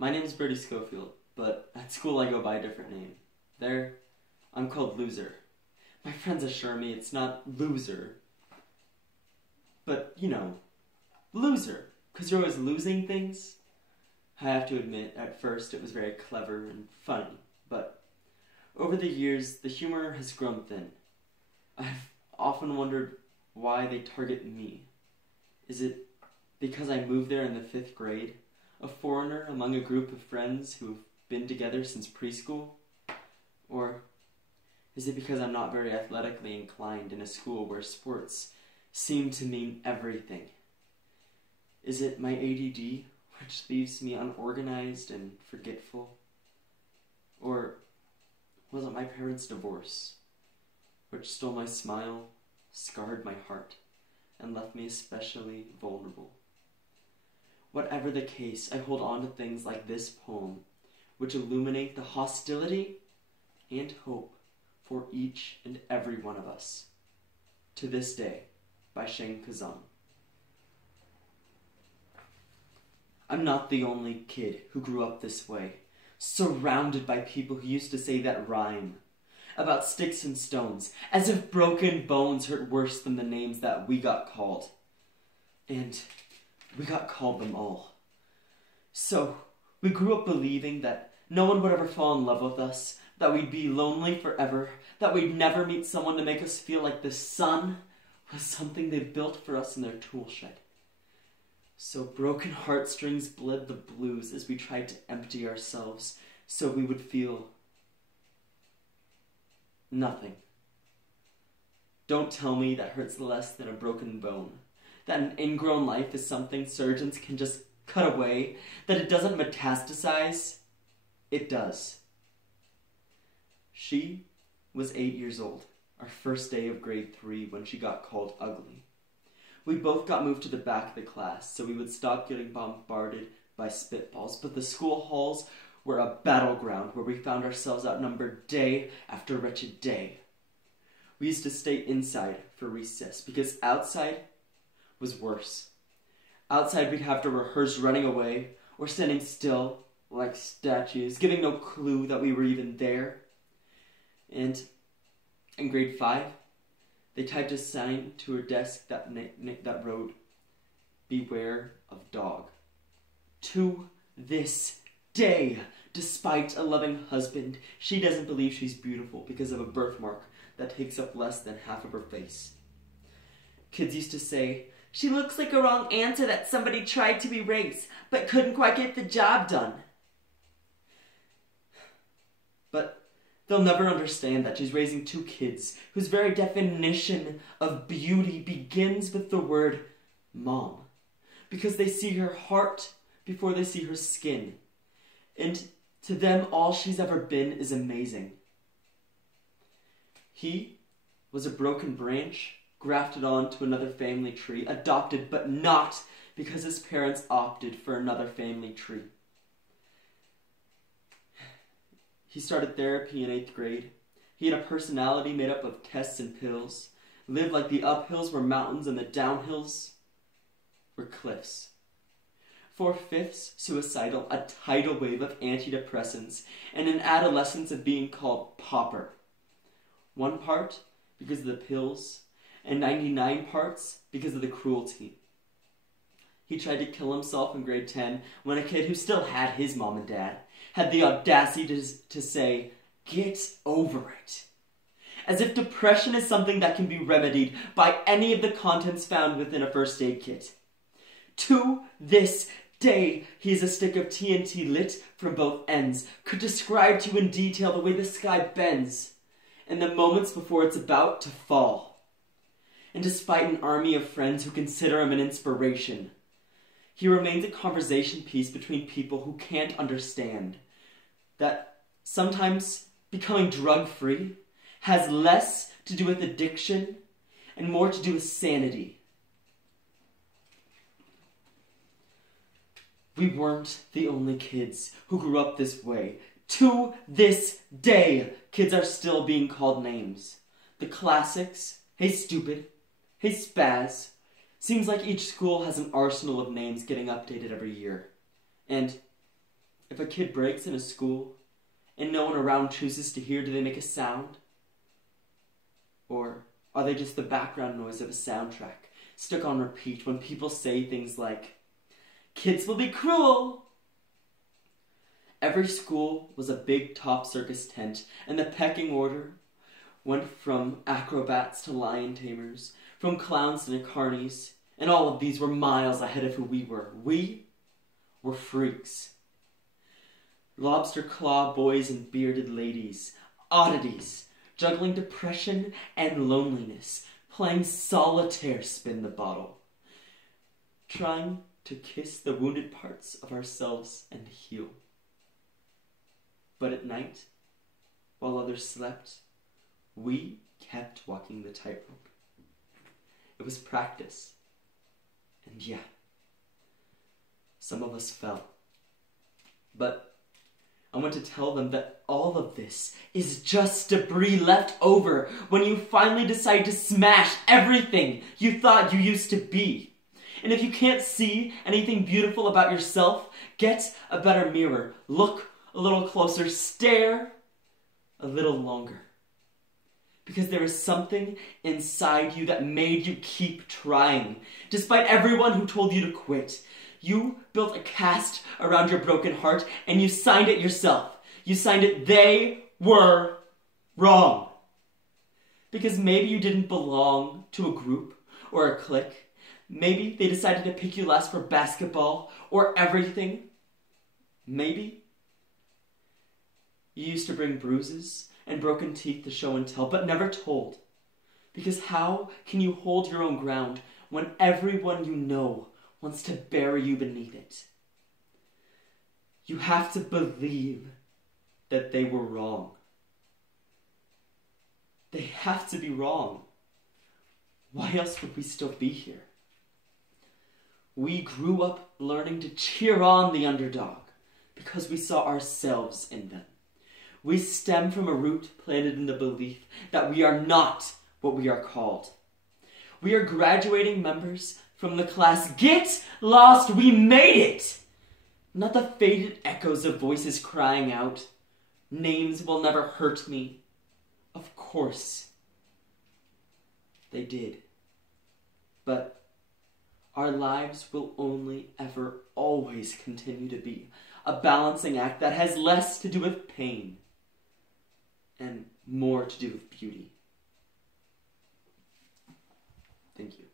My name is Brody Schofield, but at school I go by a different name. There, I'm called Loser. My friends assure me it's not loser, but, you know, loser, because you're always losing things. I have to admit, at first it was very clever and funny, but over the years, the humor has grown thin. I've often wondered why they target me. Is it because I moved there in the 5th grade, a foreigner among a group of friends who have been together since preschool? Or is it because I'm not very athletically inclined in a school where sports seem to mean everything? Is it my ADD, which leaves me unorganized and forgetful? Or was it my parents' divorce, which stole my smile, scarred my heart, and left me especially vulnerable? Whatever the case, I hold on to things like this poem, which illuminate the hostility and hope for each and every one of us. To this day, by Cuzon. I'm not the only kid who grew up this way, surrounded by people who used to say that rhyme about sticks and stones, as if broken bones hurt worse than the names that we got called. And we got called them all. So, we grew up believing that no one would ever fall in love with us, that we'd be lonely forever, that we'd never meet someone to make us feel like the sun was something they built for us in their tool shed. So broken heartstrings bled the blues as we tried to empty ourselves so we would feel nothing. Don't tell me that hurts less than a broken bone, that an ingrown life is something surgeons can just cut away, that it doesn't metastasize. It does. She was 8 years old, our first day of grade 3, when she got called ugly. We both got moved to the back of the class so we would stop getting bombarded by spitballs, but the school halls were a battleground where we found ourselves outnumbered day after wretched day. We used to stay inside for recess because outside was worse. Outside we'd have to rehearse running away or standing still like statues, giving no clue that we were even there. And in grade 5, they typed a sign to her desk that wrote, "Beware of dog." To this day, despite a loving husband, she doesn't believe she's beautiful because of a birthmark that takes up less than half of her face. Kids used to say, "She looks like a wrong answer that somebody tried to erase, but couldn't quite get the job done." But they'll never understand that she's raising 2 kids whose very definition of beauty begins with the word mom, because they see her heart before they see her skin. And to them, all she's ever been is amazing. He was a broken branch grafted onto another family tree, adopted, but not because his parents opted for another family tree. He started therapy in 8th grade. He had a personality made up of tests and pills, lived like the uphills were mountains and the downhills were cliffs. 4/5 suicidal, a tidal wave of antidepressants, and an adolescence of being called pauper. 1 part because of the pills, and 99 parts because of the cruelty. He tried to kill himself in grade 10 when a kid who still had his mom and dad had the audacity to say, "Get over it." As if depression is something that can be remedied by any of the contents found within a first aid kit. To this day, he is a stick of TNT lit from both ends, could describe to you in detail the way the sky bends in the moments before it's about to fall. And despite an army of friends who consider him an inspiration, he remains a conversation piece between people who can't understand that sometimes becoming drug-free has less to do with addiction and more to do with sanity. We weren't the only kids who grew up this way. To this day, kids are still being called names. The classics, "Hey stupid," "Hey spaz." Seems like each school has an arsenal of names getting updated every year. And If a kid breaks in a school and no one around chooses to hear, do they make a sound? Or are they just the background noise of a soundtrack, stuck on repeat when people say things like, "Kids will be cruel"? Every school was a big top circus tent, and the pecking order went from acrobats to lion tamers, from clowns to carnies, and all of these were miles ahead of who we were. We were freaks. Lobster claw boys and bearded ladies, oddities, juggling depression and loneliness, playing solitaire spin the bottle, trying to kiss the wounded parts of ourselves and heal. But at night, while others slept, we kept walking the tightrope. It was practice. And yeah, some of us fell. But I want to tell them that all of this is just debris left over when you finally decide to smash everything you thought you used to be. And if you can't see anything beautiful about yourself, get a better mirror. Look a little closer. Stare a little longer. Because there is something inside you that made you keep trying, despite everyone who told you to quit. You built a cast around your broken heart, and you signed it yourself. You signed it, "They were wrong." Because maybe you didn't belong to a group or a clique. Maybe they decided to pick you last for basketball or everything. Maybe you used to bring bruises and broken teeth to show and tell, but never told. Because how can you hold your own ground when everyone you know wants to bury you beneath it? You have to believe that they were wrong. They have to be wrong. Why else would we still be here? We grew up learning to cheer on the underdog because we saw ourselves in them. We stem from a root planted in the belief that we are not what we are called. We are graduating members from the class, "Get lost, we made it!" Not the faded echoes of voices crying out, "Names will never hurt me." Of course, they did. But our lives will only ever always continue to be a balancing act that has less to do with pain and more to do with beauty. Thank you.